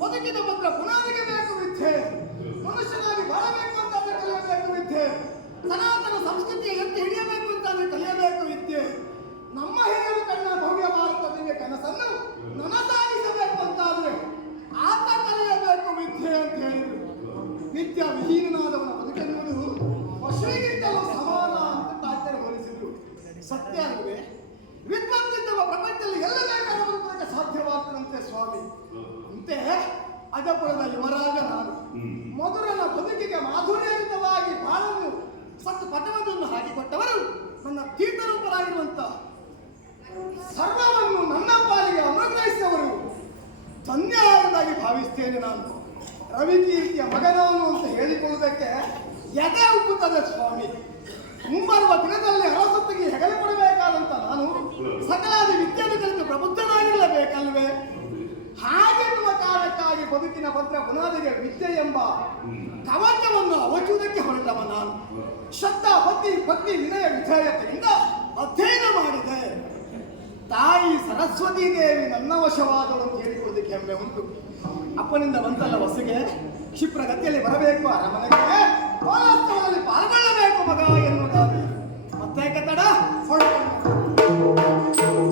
ಬದುಕಿದ ಭದ್ರ ಪುನಾದಿಗೆ ಬೇಕು ವಿದ್ಯೆ, ಮನುಷ್ಯನಾಗಿ ಬಾಳಬೇಕು ಅಂತಾದ್ರೆ ಕಲಿಯಬೇಕು ವಿದ್ಯೆ, ಸನಾತನ ಸಂಸ್ಕೃತಿಯ ಎತ್ತಿ ಹಿಡಿಯಬೇಕು ಅಂತಾದ್ರೆ ಕಲಿಯಬೇಕು ವಿದ್ಯೆ. ನಮ್ಮ ಹಿರಿಯರು ಕಣ್ಣ ಭವ್ಯ ಭಾರತದ ಕನಸನ್ನು ನನಸಾಗಿಸಬೇಕು ಅಂತಾದ್ರೆ ಆತ ಕಲಿಯಬೇಕು ವಿದ್ಯೆ ಅಂತ ಹೇಳಿದ್ರು. ವಿದ್ಯಾ ವಿಹೀನನಾದವನ ಬದುಕೆನ್ನುವುದು ಪಶುವಿಗಿಂತಲೂ ಸಮಾನ ಅಂತ ತಾತ್ಯರು ಹೋಲಿಸಿದ್ರು. ಸತ್ಯ ಅಲ್ಲವೇ? ವಿದ್ವತ್ತಿದ್ದವ ಪ್ರಪಂಚದಲ್ಲಿ ಎಲ್ಲ ಬೇಕಾದ ಸಾಧ್ಯವಾಗ್ತದಂತೆ ಸ್ವಾಮಿ. ಅಂತೆ ಅಜಪುರದ ಯುವರಾಜ ನಾನು. ಮಧುರನ ಬದುಕಿಗೆ ಮಾಧುರ್ಯಯುತವಾಗಿ ಬಾಳನ್ನು ಸತ್ತು ಪಟವವನ್ನು ಹಾಕಿಕೊಟ್ಟವರು ನನ್ನ ತೀರ್ಥರೂಪರಾಗಿರುವಂತ ಸರ್ವವನ್ನು ನನ್ನ ಪಾಲಿಗೆ ಅನುಗ್ರಹಿಸಿದವರು ಧನ್ಯವಾಗಿ ಭಾವಿಸ್ತೇನೆ. ನಾನು ರವಿಕೀರ್ತಿಯ ಮಗನವನು ಅಂತ ಹೇಳಿಕೊಳ್ಳುವುದಕ್ಕೆ ಎದೆ ಉಬ್ಬುತ್ತದೆ ಸ್ವಾಮಿ. ಮುಂಬರುವ ದಿನದಲ್ಲಿ ಅರಸೊತ್ತಿಗೆ ಹೆಗಲು ಕೊಡಬೇಕಾದಂತ ನಾನು ಸಕಲಾದ ವಿದ್ಯೆಯನ್ನು ಕಲಿತು ಪ್ರಬುದ್ಧನಾಗಿರಲೇಬೇಕಲ್ವೇ? ಹಾಗೆನ್ನುವ ಕಾರಣಕ್ಕಾಗಿ ಬದುಕಿನ ಭದ್ರ ಬುನಾದಿಗೆ ವಿದ್ಯೆ ಎಂಬ ಕವಚವನ್ನು ಅವಚುವುದಕ್ಕೆ ಹೊರಟವ ನಾನು. ಶ್ರದ್ಧಾ ಭಕ್ತಿ ವಿನಯ ವಿಧೇಯತೆಯಿಂದ ಅಧ್ಯಯನ ಮಾಡಿದೆ. ತಾಯಿ ಸರಸ್ವತೀ ದೇವಿ ನನ್ನ ವಶವಾದಳು ಅಂತ ಹೇಳಿಕೊಳ್ಳೋದಕ್ಕೆ ಹೆಮ್ಮೆ ಉಂಟು. ಅಪ್ಪನಿಂದ ಬಂತಲ್ಲ ಹೊಸಗೆ, ಕ್ಷಿಪ್ರಗತಿಯಲ್ಲಿ ಬರಬೇಕು ಅರಮನೆಗೆ, ಪಾಲ್ಗೊಳ್ಳಬೇಕು ಮಗ ಎನ್ನುವುದಾಗಿ ಮತ್ತೆ ತಡ ಹೊರಟು.